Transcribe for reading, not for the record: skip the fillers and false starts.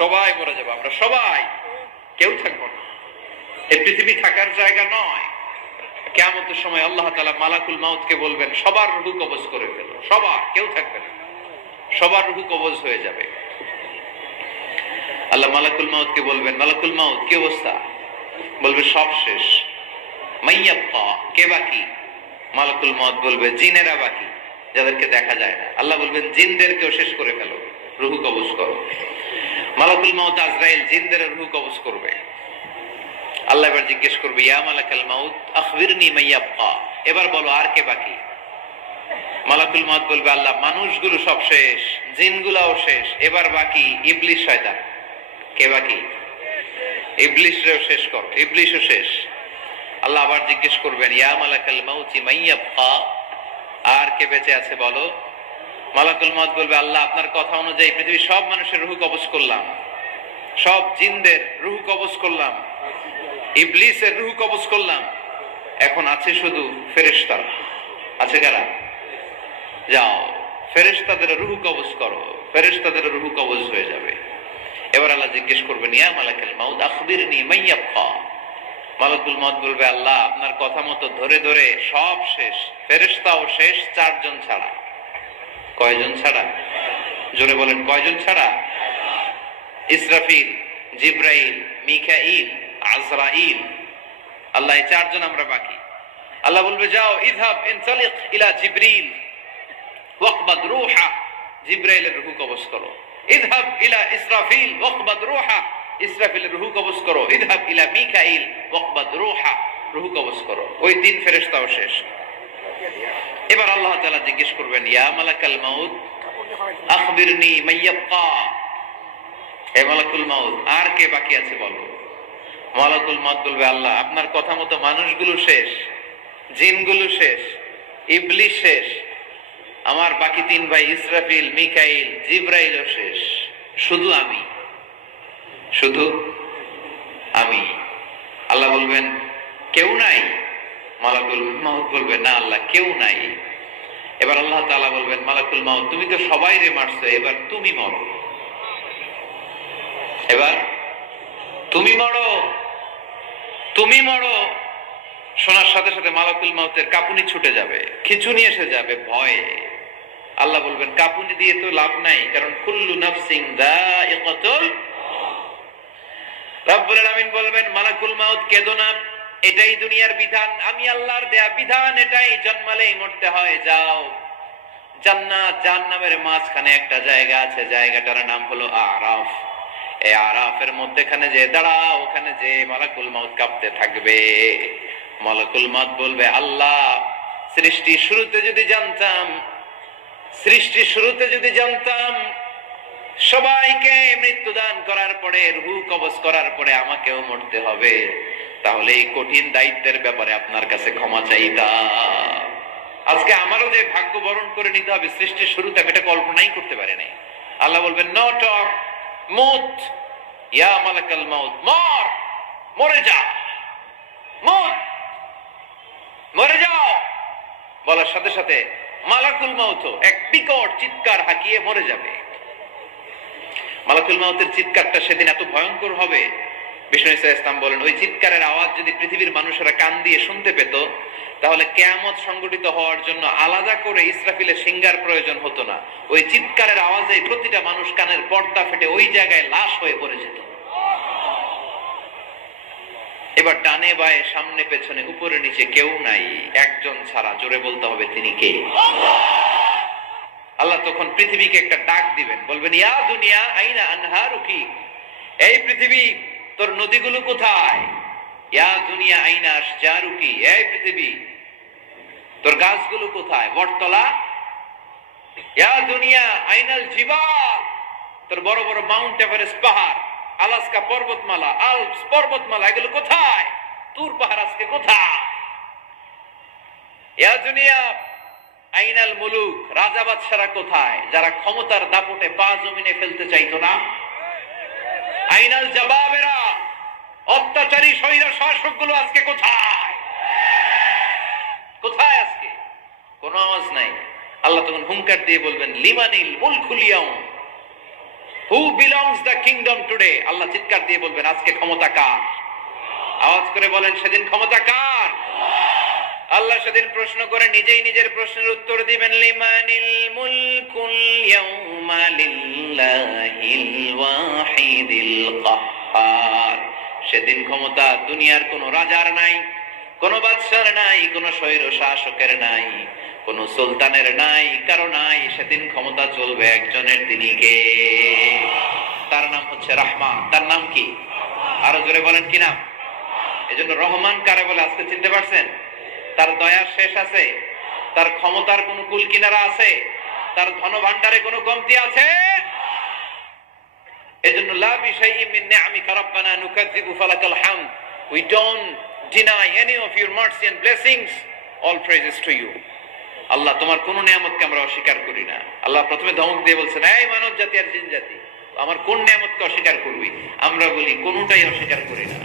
সবাই মরে যাবো, আমরা সবাই, কেউ থাকবো না। এই পৃথিবী থাকার জায়গা নয়। কিয়ামতের সময় আল্লাহ তাআলা মালাকুল মাউতকে বলবেন, সবার রূহ কবজ করে ফেলো, সবার, কেউ থাকবে না, সবার রূহ কবজ হয়ে যাবে। আল্লাহ মালাকুল মাউতকে বলবেন, মালাকুল মাউত কি অবস্থা? বলবে সব শেষ। মাইয়াবকা, কে বাকি? মালাকুল মাউত বলবে জিনেরা বাকি, যাদেরকে দেখা যায় না। আল্লাহ বলবেন জিনদেরকেও শেষ করে ফেলো, রূহ কবজ করো। মালাকুল মাউত আজরাইল জিনদের রূহ কবজ করবে। আল্লাহ এবার জিজ্ঞেস করবে, ইয়া মালাকাল মাউত আখবিরনি মাইয়াবকা, এবার বলো আর কে বাকি? মালাকুল মাউত বলবে, আল্লাহ মানুষগুলো সব শেষ, জিনগুলাও শেষ, এবার বাকি ইবলিস শয়তান। কে বাকি? ইবলিসরেও শেষ করো, ইবলিসও শেষ। আল্লাহ আবার জিজ্ঞেস করবেন, ইয়া মালাকাল মাউতি মাইয়াবকা, আর কে বেঁচে আছে বলো? মালাকুল মাউত বলবে, আল্লাহ আপনার কথা অনুযায়ী পৃথিবীর সব মানুষের রূহ কবজ করলাম, সব জিনদের রূহ কবজ করলাম, ইবলিসের রূহ কবজ করলাম, এখন আছে শুধু ফেরেশতা। আছে কারা? যাও ফেরেশতাদের রূহ কবজ করো, ফেরেশতাদের রূহ কবজ হয়ে যাবে। এবার আল্লাহ জিজ্ঞেস করবেন, ইয়া মালাকাল মাউত আখবিরনি মাইয়াবকা। মালাকুল মাউত বলবে, আল্লাহ আপনার কথা মতো ধরে ধরে সব শেষ, ফেরেশতাও শেষ, 4 জন ছাড়া। কয়জন ছাড়া? জোরে বলেন, কয়জন ছাড়া? ইসরাফিল, জিব্রাইল, মিকাইল, আজরাইল। আল্লাহ এই 4 জন আমরা বাকি। আল্লাহ বলবে, যাও ইযহাব ইনতালিক ইলা জিবরিল ওয়াকবাদ রূহা, জিব্রাইলের রূহ কবজ করো। ইযহাব ইলা ইসরাফিল ওয়াকবাদ রূহা, ইসরাফিলের রূহ কবজ করো। ইযহাব ইলা মিকাইল ওয়াকবাদ রূহা, রূহ কবজ করো। ওই 3 ফেরেশতাও শেষ। এবার আল্লাহ তাআলা জিজ্ঞেস করবেন, ইয়া মালাকাল মাউত আখবিরনি মাইয়াবকা, হে মালাকুল মাউত আর কে বাকি আছে বলো? মালাকুল মাউত বলবে, আল্লাহ আপনার কথা মতো মানুষগুলো শেষ, জিনগুলো শেষ, ইবলিস শেষ, আমার বাকি 3 ভাই ইসরাফিল, মিকাইল, জিব্রাইলও শেষ, শুধু আমি, শুধু আমি। আল্লাহ বলবেন, কেউ নাই? মালাকুল মাউত বলবে, না আল্লাহ কেউ নাই। এবার আল্লাহ তাআলা বলবেন, মালাকুল মাউত তুমি তো সবাই রে মারছো, এবার তুমি মরো, এবার তুমি মরো, তুমি মরো। শোনার সাথে সাথে মালাকুল মাউতের কাঁপুনি ছুটে যাবে, খিঁচুনি এসে যাবে ভয়ে। আল্লাহ বলবেন, কাঁপুনি দিয়ে তো লাভ নাই, কারণ কুল্লু নাফসিন যায়িকাতুল। রব্বুল আলামিন বলবেন, মালাকুল মাউত কেঁদো না, এটাই দুনিয়ার বিধান, আমি আল্লাহর দেয়া বিধান, এটাই, জন্মালেই মরতে হয়। যাও জান্নাত জাহান্নামের মাঝখানে একটা জায়গা আছে, জায়গাটার নাম হলো আরাফ। এই আরাফের মধ্যখানে যে দাঁড়াও, ওখানে যে মালাকুল মাউত কাঁপতে থাকবে। মালাকুল মাউত বলবে, আল্লাহ সৃষ্টির শুরুতে যদি জানতাম, সৃষ্টির শুরুতে যদি জানতাম সবাইকে মৃত্যুদান করার পরে, রূহ কবজ করার পরে আমাকেও মরতে হবে, তাহলে এই কঠিন দায়িত্বের ব্যাপারে আপনার কাছে ক্ষমা চাইতাম। আজকে আমারও যে ভাগ্য বরণ করে নিতে হবে সৃষ্টির শুরুতে, আমি এটা কল্পনাই করতে পারি নাই। আল্লাহ বলবেন, নো টক, মুত, ইয়া মালাকাল মাউত, মর, মরে যা, মুত, মরে যাও। বলার সাথে সাথে মালাকুল মাউত এক বিকট চিৎকার হাঁকিয়ে মরে যাবে। মালাকুল মাউতের চিৎকারটা সেদিন এত ভয়ঙ্কর হবে, বিষ্ণু ইসলাম বলেন, ওই চিৎকারের আওয়াজ যদি পৃথিবীর মানুষেরা কান দিয়ে শুনতে পেত, তাহলে কিয়ামত সংগঠিত হওয়ার জন্য আলাদা করে ইসরাফিলের সিঙ্গার প্রয়োজন হতো না। ওই চিৎকারের আওয়াজে প্রতিটা মানুষ কানের পর্দা ফেটে ওই জায়গায় লাশ হয়ে পড়ে যেত। এবার ডানে বায়ে সামনে পেছনে উপরে নিচে কেউ নাই, একজন ছাড়া, জোরে বলতে হবে তিনি কে? আল্লাহ তখন পৃথিবীকে একটা ডাক দিবেন, বলবেন, ইয়া দুনিয়া আইনা আনহারুকি, এই পৃথিবী তোর নদীগুলো কোথায়? ইয়া দুনিয়া আইনা আশজারুকি, এই পৃথিবী তোর গাছগুলো কোথায়? বটতলা। ইয়া দুনিয়া আইনাল জিবাল, তোর বড় বড় মাউন্ট এভারেস্ট পাহাড়, আলাস্কা পর্বতমালা, আল্পস পর্বতমালা, এগুলো কোথায়? তুর পাহাড় আজকে কোথায়? ইয়া দুনিয়া আইনাল মুলুক, রাজা বাদশারা কোথায়, যারা ক্ষমতার দাপটে পা জমিনে ফেলতে চাইতো না? আইনাল জাবাবেরা, অত্যাচারী স্বৈর শাসকগুলো আজকে কোথায়? কোথায় আজকে? কোন আওয়াজ নাই। আল্লাহ তখন হুঙ্কার দিয়ে বলবেন, লিমানিল মুলকুল ইয়াউম, who belongs the kingdom today? Allah চিৎকার দিয়ে বলবেন আজকে ক্ষমতা কার? আওয়াজ করে বলেন সেদিন ক্ষমতা কার? আল্লাহ সেদিন প্রশ্ন করে নিজেই নিজের প্রশ্নের উত্তর দিবেন, লিমানিল মুলকুল ইয়াউমা লিল্লাহিল ওয়াহিদিল কাহ্হার। সেদিন ক্ষমতা দুনিয়ার কোন রাজার নাই, কোন বাদশার নাই, কোন স্বৈর শাসকের নাই, কোন সুলতানের নাই, কারো নাই। সেদিন ক্ষমতা চলবে একজনের, তিনি কে? তার নাম হচ্ছে রহমান। তার নাম কি? আরো জোরে বলেন কি নাম? এজন্য রহমান কারে বলে আজকে চিনতে পারছেন? তার দয়ার শেষ আছে? তার ক্ষমতার কোন কুল কিনারা আছে? তার ধন ভান্ডারে কোনো কমতি আছে? এজন্য লা বিশাইইন মিন নিআমিকা রাব্বানা নুকাযযিবু ফালাকাল হামদ। We don't deny any of your mercy and blessings. All praises to you. আল্লাহ তোমার কোন নিয়ামতকে আমরা অস্বীকার করি না। আল্লাহ প্রথমে ধমক দিয়ে বলছেন, এই মানব জাতি আর জিন জাতি, আমার কোন নিয়ামতকে অস্বীকার করবি? আমরা বলি কোনটাই অস্বীকার করি না।